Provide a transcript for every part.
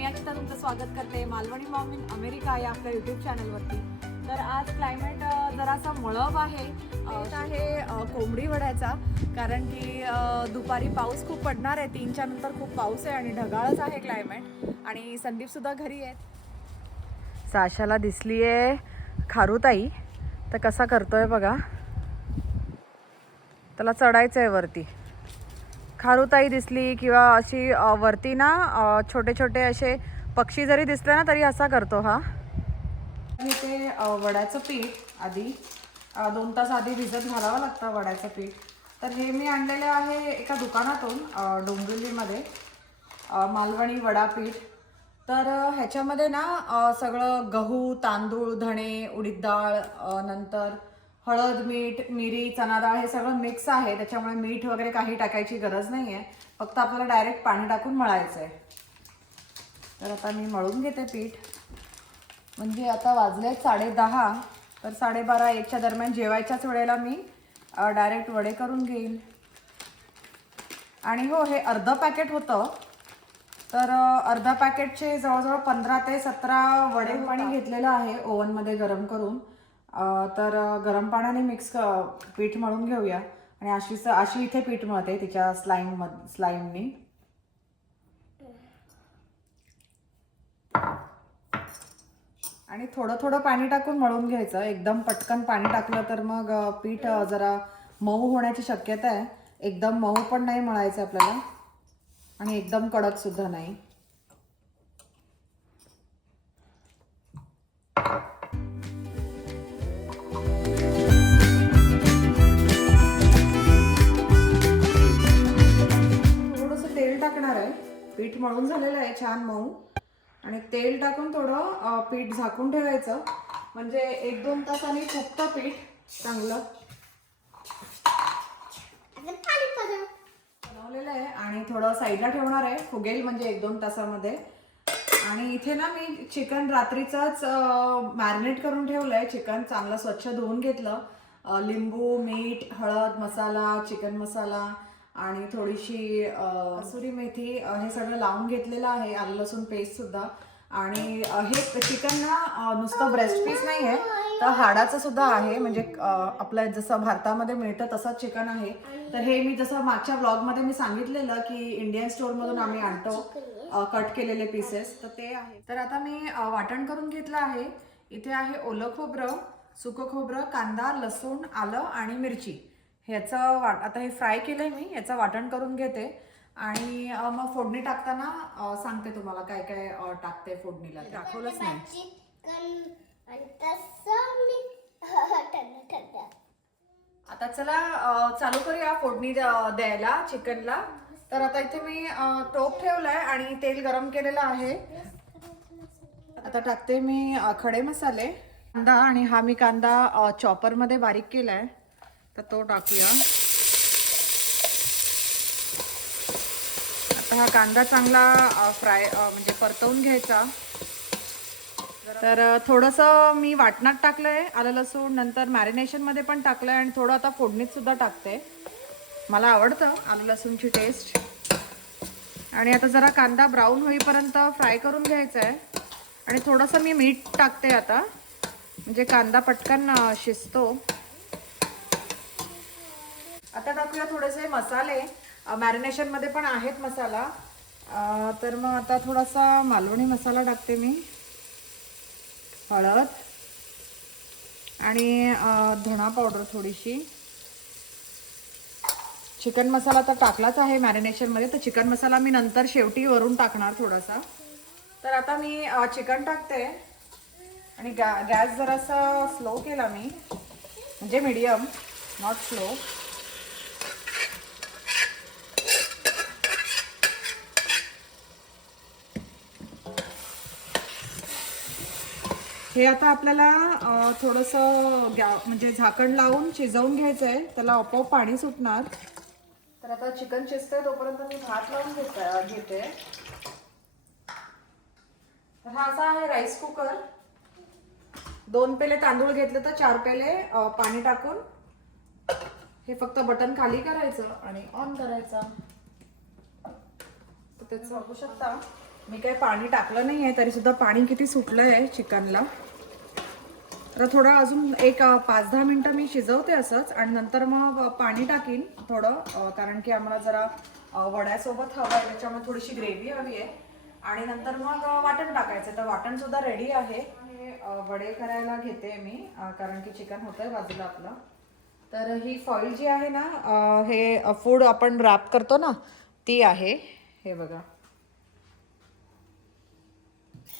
मी अक्षता तुमचं स्वागत करते. मालवणी मॉम इन अमेरिका या आपल्या यूट्यूब चॅनलवरती तर आज क्लायमेट जरासा मळब आहे. आहे कोंबडी वड्याचा. कारण की दुपारी पाऊस खूप पडणार आहे. तीनच्या नंतर खूप पाऊस आहे आणि ढगाळच आहे क्लायमेट आणि संदीपसुद्धा घरी आहेत. साशाला दिसली आहे खारुताई. तर कसा करतोय बघा. त्याला चढायचं आहे वरती. खारुताई दिसली किंवा अशी वरती ना छोटे छोटे असे पक्षी जरी दिसले ना तरी असा करतो हा. आणि ते वड्याचं पीठ आधी दोन तास आधी भिजत घालावं लागतं वड्याचं पीठ. तर हे मी आणलेलं आहे एका दुकानातून डोंबिवलीमध्ये मालवणी वडापीठ. तर ह्याच्यामध्ये ना सगळं गहू तांदूळ धणे उडीद डाळ नंतर हळद मीठ मिरी चना डाळ हे सगळं मिक्स आहे. त्याच्यामुळे मीठ वगैरे काही टाकायची गरज नाही आहे फक्त आपल्याला डायरेक्ट पाणी टाकून मळायचं आहे तर आता मी मळून घेते पीठ. म्हणजे आता वाजले साडे दहा. तर साडेबारा एकच्या दरम्यान जेवायच्याच वेळेला मी डायरेक्ट वडे करून घेईन. आणि हो हे अर्धं पॅकेट होतं. तर अर्धा पॅकेटचे जवळजवळ पंधरा ते सतरा वडे पाणी घेतलेलं आहे ओव्हनमध्ये गरम करून. तर गरम पाण्याने मिक्स पीठ मळून घेऊया. आणि अशीच अशी इथे पीठ मळते तिच्या स्लाईम स्लाईमनी आणि थोडं थोडं पाणी टाकून मळून घ्यायचं. एकदम पटकन पाणी टाकलं तर मग पीठ जरा मऊ होण्याची शक्यता आहे. एकदम मऊ पण नाही मळायचं आपल्याला. आणि एकदम कडक सुद्धा नाही. पीठ मळून झालेलं आहे छान मऊ. आणि तेल टाकून थोडं पीठ झाकून ठेवायचं. म्हणजे एक दोन तासांनी फुगतं पीठ चांगलं. बनवलेलं आहे आणि थोडं साईडला ठेवणार आहे. फुगेल म्हणजे एक दोन तासामध्ये. आणि इथे ना मी चिकन रात्रीचंच मॅरिनेट करून ठेवलं आहे चिकन चांगलं स्वच्छ धुवून घेतलं. लिंबू मीठ हळद मसाला चिकन मसाला. आणि थोडीशी कसुरी मेथी हे सगळं लावून घेतलेलं आहे. आलं लसूण पेस्ट सुद्धा. आणि हे चिकन ना नुसतं ब्रेस्ट पीस नाही आहे तर हाडाचं सुद्धा आहे. म्हणजे आपलं जसं भारतामध्ये मिळतं तसंच चिकन आहे. तर हे मी जसं मागच्या ब्लॉगमध्ये मी सांगितलेलं की इंडियन स्टोअरमधून आम्ही आणतो कट केलेले पीसेस तर ते आहे. तर आता मी वाटण करून घेतलं आहे. इथे आहे ओलं खोबरं सुकं खोबरं कांदा लसूण आलं आणि मिरची. ह्याचं वाट आता हे फ्राय केलंय मी याचं वाटण करून घेते. आणि मग फोडणी टाकताना सांगते तुम्हाला काय काय टाकते फोडणीला ते. दाखवलंच नाही. चिकन आणि तसं मी थंड थंड आता चला चालू करूया फोडणी द्या- द्यायला चिकनला. तर आता इथे मी टोप ठेवलाय आणि तेल गरम केलेलं आहे. आता टाकते मी खडे मसाले. कांदा आणि हा मी कांदा चॉपरमध्ये बारीक केलाय. तर तो टाकूया. आता हा कांदा चांगला फ्राय म्हणजे परतवून घ्यायचा. तर थोडंसं मी वाटणात आहे आलं लसूण नंतर मॅरिनेशनमध्ये पण टाकलं आहे आणि थोडं आता फोडणीतसुद्धा टाकते. मला आवडतं आलं लसूणची टेस्ट. आणि आता जरा कांदा ब्राऊन होईपर्यंत फ्राय करून घ्यायचा आहे आणि थोडंसं मी मीठ टाकते आता. म्हणजे कांदा पटकन शिजतो. आता टाकूया थोडेसे मसाले. मॅरिनेशनमध्ये पण आहेत मसाला. तर मग आता थोडासा मालवणी मसाला टाकते मी. हळद. आणि धणा पावडर थोडीशी. चिकन मसाला तर टाकलाच आहे मॅरिनेशनमध्ये तर चिकन मसाला मी नंतर शेवटी वरून टाकणार थोडासा. तर आता मी चिकन टाकते. आणि गॅ गॅस जरासा स्लो केला मी. म्हणजे मीडियम नॉट स्लो. हे आता आपल्याला थोडंसं गॅ म्हणजे झाकण लावून शिजवून घ्यायचं आहे त्याला आपोआप पाणी सुटणार. तर आता चिकन शिजतंय तोपर्यंत मी भात लावून घेते घेते. तर हा असा आहे राईस कुकर दोन पेले तांदूळ घेतले तर चार पेले पाणी टाकून. हे फक्त बटन खाली करायचं आणि ऑन करायचं. तर त्याचं बघू शकता. मी काही पाणी टाकलं नाही आहे तरी सुद्धा पाणी किती सुटलं आहे चिकनला. तर थोडं अजून एक पाच दहा मिनटं मी शिजवते असंच आणि नंतर मग पाणी टाकीन थोडं कारण की आम्हाला जरा वड्यासोबत हवं आहे त्याच्यामुळे थोडीशी ग्रेव्ही हवी आहे. आणि नंतर मग वाटण टाकायचं तर वाटण सुद्धा रेडी आहे. हे, वडे करायला घेते मी कारण की चिकन होतंय बाजूला आपलं. तर ही फॉईल जी आहे ना हे फूड आपण रॅप करतो ना ती आहे. हे बघा.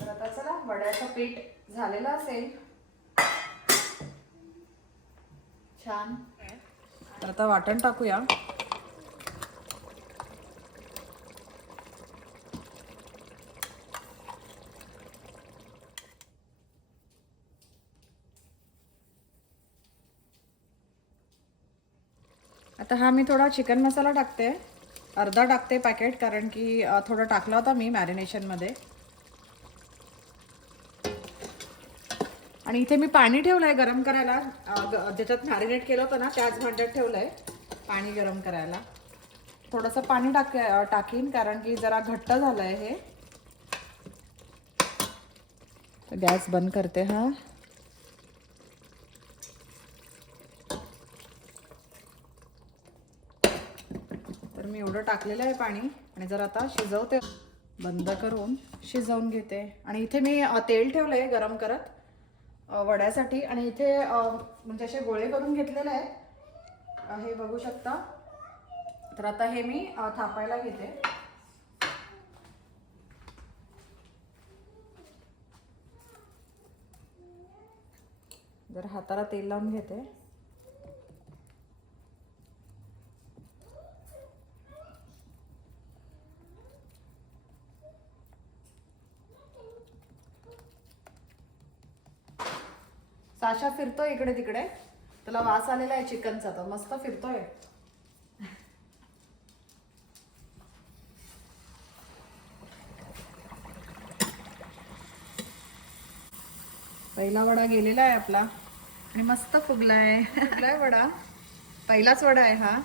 तर आता चला वड्याचं पीठ झालेलं असेल. छान. तर आता वाटण टाकूया. आता हा मी थोडा चिकन मसाला टाकते. अर्धा टाकते पॅकेट कारण की थोडा थोडं टाकला होता मी मॅरिनेशनमध्ये. आणि इथे मी पाणी ठेवलं आहे गरम करायला. ज्याच्यात मॅरिनेट केलं होतं ना त्याच भांड्यात ठेवलं आहे पाणी गरम करायला. थोडंसं पाणी टाक टाकीन कारण की जरा घट्ट झालं आहे हे. तर गॅस बंद करते हा. तर मी एवढं टाकलेलं आहे पाणी आणि जर आता शिजवते. बंद करून शिजवून घेते. आणि इथे मी तेल ठेवलं आहे गरम करत. वड्यासाठी. आणि इथे म्हणजे असे गोळे करून घेतलेले आहेत. हे बघू शकता. तर आता हे मी थापायला घेते. जर हाताला तेल लावून घेते. साशा फिरतोय इकडे तिकडे. त्याला वास आलेला आहे चिकनचा तो मस्त फिरतोय. पहिला वडा गेलेला आहे आपला. आणि मस्त फुगलाय. फुगलाय वडा. पहिलाच वडा आहे हा.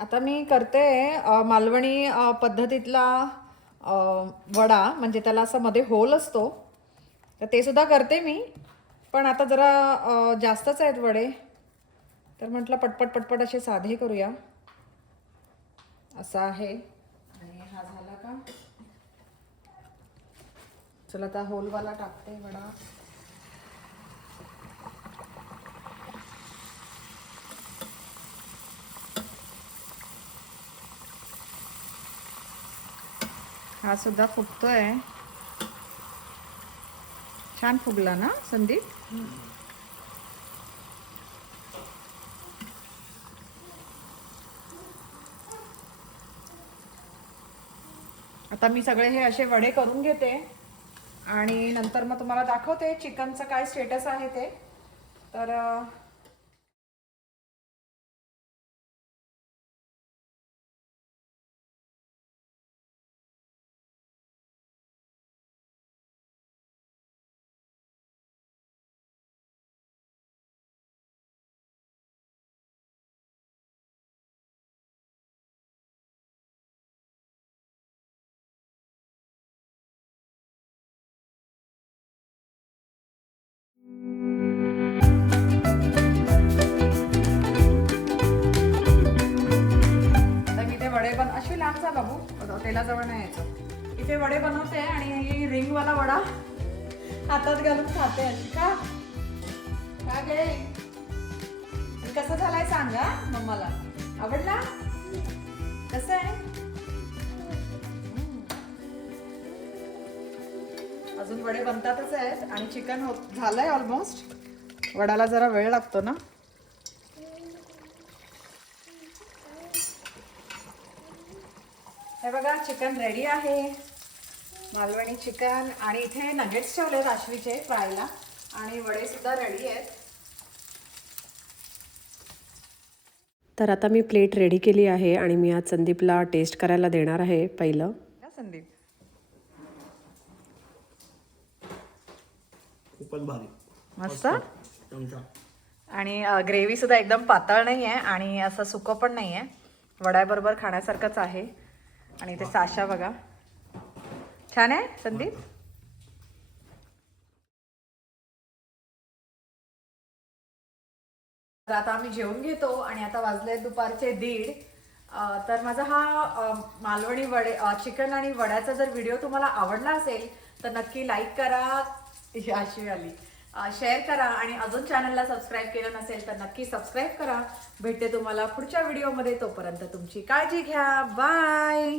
आता मी करते मालवणी पद्धतीतला वडा म्हणजे त्याला असं मध्ये होल असतो. तर ते सुद्धा करते मी. पण आता जरा जास्तच आहेत वडे. तर म्हटलं पटपट पटपट असे साधे करूया. असा आहे. आणि हा झाला का? चला आता होलवाला टाकते वडा. हा सुद्धा फुगतोय. छान फुगला ना संदीप? आता मी सगळे हे असे वडे करून घेते आणि नंतर मग तुम्हाला दाखवते चिकनचं काय स्टेटस आहे ते. तर वडे लांब जा बाबू. तेलाजवळ नाही यायचं. इथे वडे बनवते आणि ही रिंगवाला वडा हातात घालून खाते अशी. का? गे? कसं झालाय सांगा मम्माला? आवडला? कसं आहे? अजून वडे बनतातच आहेत आणि चिकन हो झालंय ऑलमोस्ट वडाला जरा वेळ लागतो ना? हे बघा चिकन रेडी आहे. मालवणी चिकन आणि इथे नगेट्स ठेवले आहेत आश्वीचे फ्रायला आणि वडे सुद्धा रेडी आहेत. तर आता मी प्लेट रेडी केली आहे आणि मी आज संदीपला टेस्ट करायला देणार आहे पहिलं. संदीप. खूपच भारी. मस्त? आणि ग्रेव्ही सुद्धा एकदम पातळ नाही आहे आणि असं सुकं पण नाही आहे वड्याबरोबर खाण्यासारखंच आहे. आणि इथे साशा बघा. छान आहे संदीप? तर आता आम्ही जेवून घेतो आणि आता वाजले दुपारचे दीड. तर माझा हा मालवणी वडे चिकन आणि वड्याचा जर व्हिडिओ तुम्हाला आवडला असेल तर नक्की लाईक करा. अशी आली शेअर करा आणि अजून चॅनलला सबस्क्राईब केलं नसेल तर नक्की सबस्क्राईब करा. भेटते तुम्हाला पुढच्या व्हिडिओमध्ये तोपर्यंत तुमची काळजी घ्या. बाय